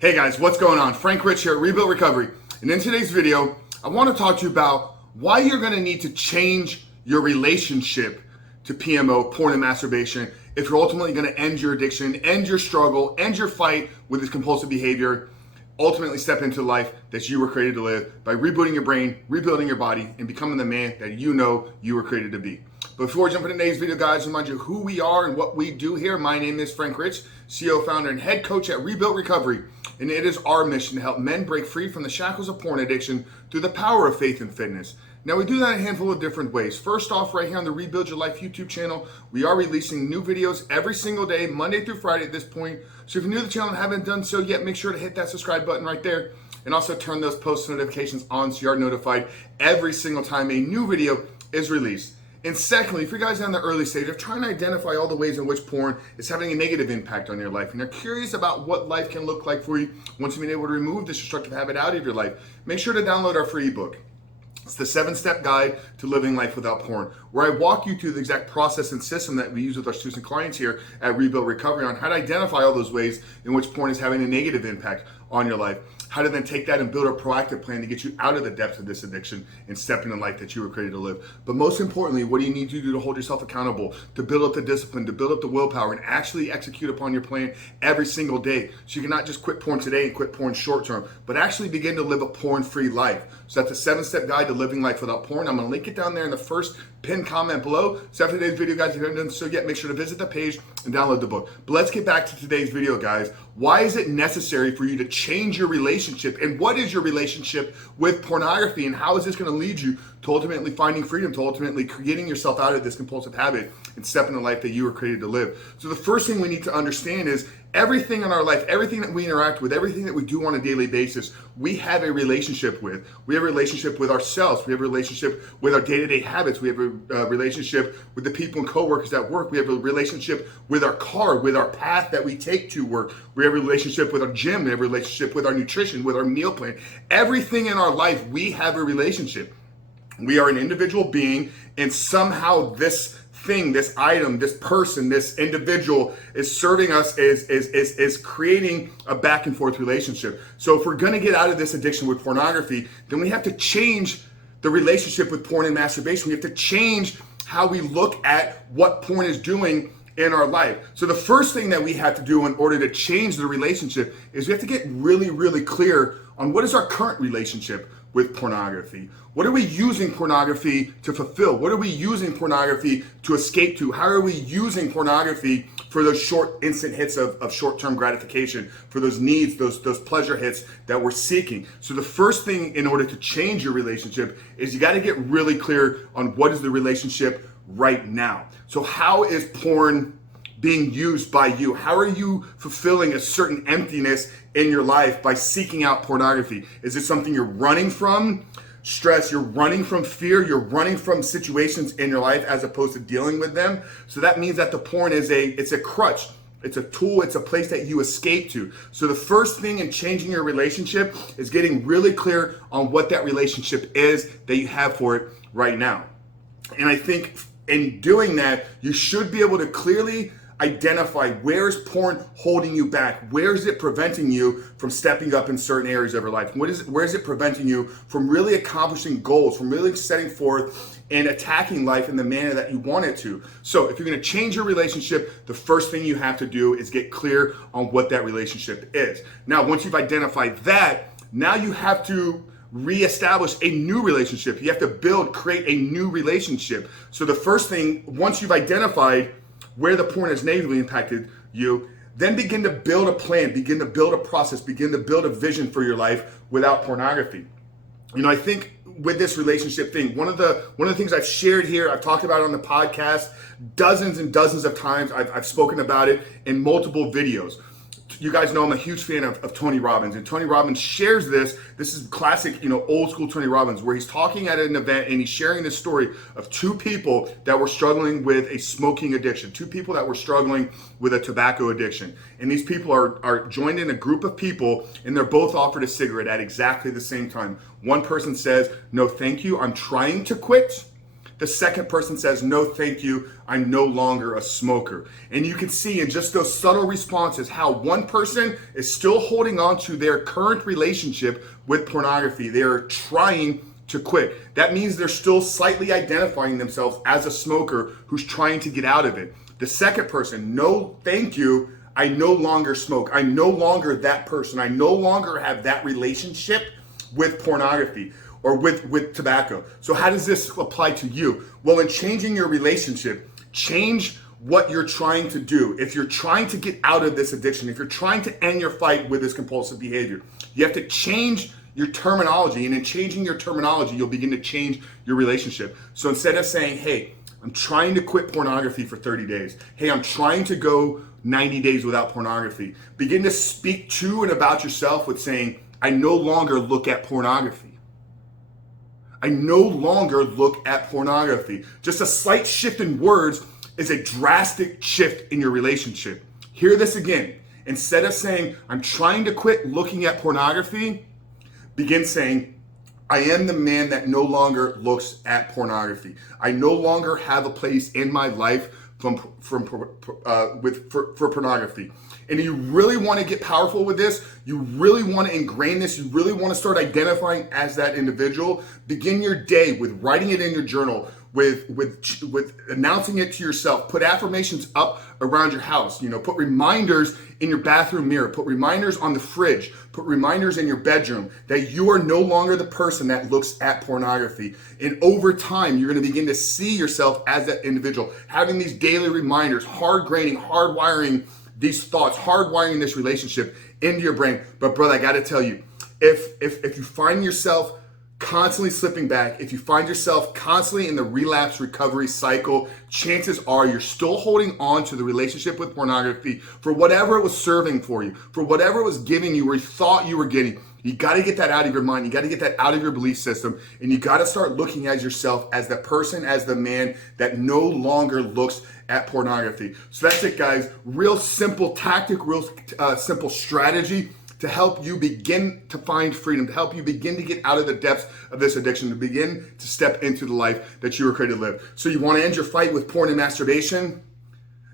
Hey guys, what's going on? Frank Rich here at Rebuilt Recovery. And in today's video, I want to talk to you about why you're going to need to change your relationship to PMO, porn and masturbation, if you're ultimately going to end your addiction, end your struggle, end your fight with this compulsive behavior, ultimately step into the life that you were created to live by rebooting your brain, rebuilding your body, and becoming the man that you know you were created to be. But before we jump into today's video, guys, remind you who we are and what we do here. My name is Frank Rich, CEO, founder, and head coach at Rebuilt Recovery. And it is our mission to help men break free from the shackles of porn addiction through the power of faith and fitness. Now, we do that in a handful of different ways. First off, right here on the Rebuild Your Life YouTube channel, we are releasing new videos every single day, Monday through Friday at this point. So if you're new to the channel and haven't done so yet, make sure to hit that subscribe button right there. And also turn those post notifications on so you are notified every single time a new video is released. And secondly, if you guys are in the early stage of trying to identify all the ways in which porn is having a negative impact on your life, and you're curious about what life can look like for you once you've been able to remove this destructive habit out of your life, make sure to download our free ebook. It's the 7-step guide to living life without porn, where I walk you through the exact process and system that we use with our students and clients here at Rebuild Recovery on how to identify all those ways in which porn is having a negative impact on your life, how to then take that and build a proactive plan to get you out of the depths of this addiction and step into the life that you were created to live. But most importantly, what do you need to do to hold yourself accountable, to build up the discipline, to build up the willpower, and actually execute upon your plan every single day, so you can not just quit porn today and quit porn short term, but actually begin to live a porn-free life. So that's the 7-step guide to living life without porn. I'm going to link it down there in the first pinned comment below. So after today's video, guys, if you haven't done so yet, make sure to visit the page and download the book. But let's get back to today's video, guys. Why is it necessary for you to change your relationship? And what is your relationship with pornography? And how is this going to lead you to ultimately finding freedom, to ultimately getting yourself out of this compulsive habit and stepping the life that you were created to live? So the first thing we need to understand is everything in our life, everything that we interact with, everything that we do on a daily basis, we have a relationship with. We have a relationship with ourselves. We have a relationship with our day-to-day habits. We have a relationship with the people and coworkers at work. We have a relationship with our car, with our path that we take to work. We have a relationship with our gym. We have a relationship with our nutrition, with our meal plan. Everything in our life, we have a relationship. We are an individual being, and somehow this thing, this item, this person, this individual is serving us, is creating a back and forth relationship. So if we're going to get out of this addiction with pornography, then we have to change the relationship with porn and masturbation. We have to change how we look at what porn is doing in our life. So the first thing that we have to do in order to change the relationship is we have to get really, really clear on what is our current relationship with pornography. What are we using pornography to fulfill? What are we using pornography to escape to? How are we using pornography for those short instant hits of short-term gratification, for those needs, those pleasure hits that we're seeking? So the first thing in order to change your relationship is you got to get really clear on what is the relationship right now. So how is porn being used by you? How are you fulfilling a certain emptiness in your life by seeking out pornography? Is it something you're running from? Stress, you're running from fear, you're running from situations in your life as opposed to dealing with them. So that means that the porn is it's a crutch, it's a tool, it's a place that you escape to. So the first thing in changing your relationship is getting really clear on what that relationship is that you have for it right now. And I think in doing that, you should be able to clearly identify where is porn holding you back? Where is it preventing you from stepping up in certain areas of your life? Where is it preventing you from really accomplishing goals, from really setting forth and attacking life in the manner that you want it to? So if you're going to change your relationship, the first thing you have to do is get clear on what that relationship is. Now, once you've identified that, now you have to reestablish a new relationship. You have to create a new relationship. So the first thing, once you've identified where the porn has negatively impacted you, then begin to build a plan, begin to build a process, begin to build a vision for your life without pornography. You know, I think with this relationship thing, one of the things I've shared here, I've talked about it on the podcast dozens and dozens of times. I've spoken about it in multiple videos. You guys know I'm a huge fan of Tony Robbins, and Tony Robbins shares this. This is classic, old school Tony Robbins, where he's talking at an event and he's sharing this story of two people that were struggling with a smoking addiction, two people that were struggling with a tobacco addiction. And these people are joined in a group of people, and they're both offered a cigarette at exactly the same time. One person says, "No, thank you, I'm trying to quit." The second person says, no, thank you, I'm no longer a smoker. And you can see in just those subtle responses how one person is still holding on to their current relationship with pornography. They're trying to quit. That means they're still slightly identifying themselves as a smoker who's trying to get out of it. The second person, no, thank you, I no longer smoke. I'm no longer that person. I no longer have that relationship with pornography or with tobacco. So how does this apply to you? Well, in changing your relationship, change what you're trying to do. If you're trying to get out of this addiction, if you're trying to end your fight with this compulsive behavior, you have to change your terminology. And in changing your terminology, you'll begin to change your relationship. So instead of saying, hey, I'm trying to quit pornography for 30 days. Hey, I'm trying to go 90 days without pornography. Begin to speak to and about yourself with saying, I no longer look at pornography. I no longer look at pornography. Just a slight shift in words is a drastic shift in your relationship. Hear this again. Instead of saying, I'm trying to quit looking at pornography, begin saying, I am the man that no longer looks at pornography. I no longer have a place in my life for pornography. And you really want to get powerful with this, you really want to ingrain this, you really want to start identifying as that individual, begin your day with writing it in your journal, with announcing it to yourself. Put affirmations up around your house. Put reminders in your bathroom mirror. Put reminders on the fridge. Put reminders in your bedroom that you are no longer the person that looks at pornography. And over time, you're going to begin to see yourself as that individual, having these daily reminders, hardwiring these thoughts, hardwiring this relationship into your brain. But brother, I got to tell you, if you find yourself constantly slipping back, if you find yourself constantly in the relapse recovery cycle, chances are you're still holding on to the relationship with pornography for whatever it was serving for you, for whatever it was giving you or you thought you were getting. You got to get that out of your mind. You got to get that out of your belief system. And you got to start looking at yourself as the person, as the man that no longer looks at pornography. So that's it, guys. Real simple tactic, real simple strategy to help you begin to find freedom, to help you begin to get out of the depths of this addiction, to begin to step into the life that you were created to live. So you want to end your fight with porn and masturbation?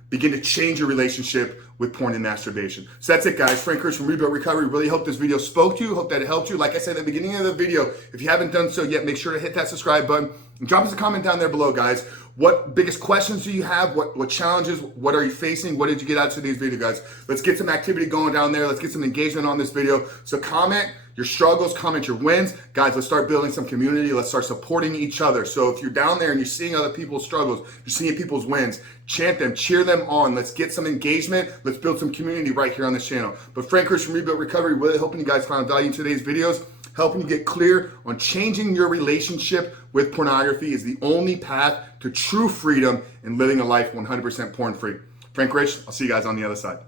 Begin to change your relationship with porn and masturbation. So that's it, guys. Frank Rich from Rebuilt Recovery. Really hope this video spoke to you. Hope that it helped you. Like I said at the beginning of the video, if you haven't done so yet, make sure to hit that subscribe button and drop us a comment down there below, guys. What biggest questions do you have? What challenges? What are you facing? What did you get out of today's video, guys? Let's get some activity going down there. Let's get some engagement on this video. So comment your struggles, comment your wins. Guys, let's start building some community. Let's start supporting each other. So if you're down there and you're seeing other people's struggles, you're seeing people's wins, chant them, cheer them on. Let's get some engagement. Let's build some community right here on this channel. But Frank Rich from Rebuilt Recovery, really hoping you guys found value in today's videos. Helping you get clear on changing your relationship with pornography is the only path to true freedom and living a life 100% porn free. Frank Rich, I'll see you guys on the other side.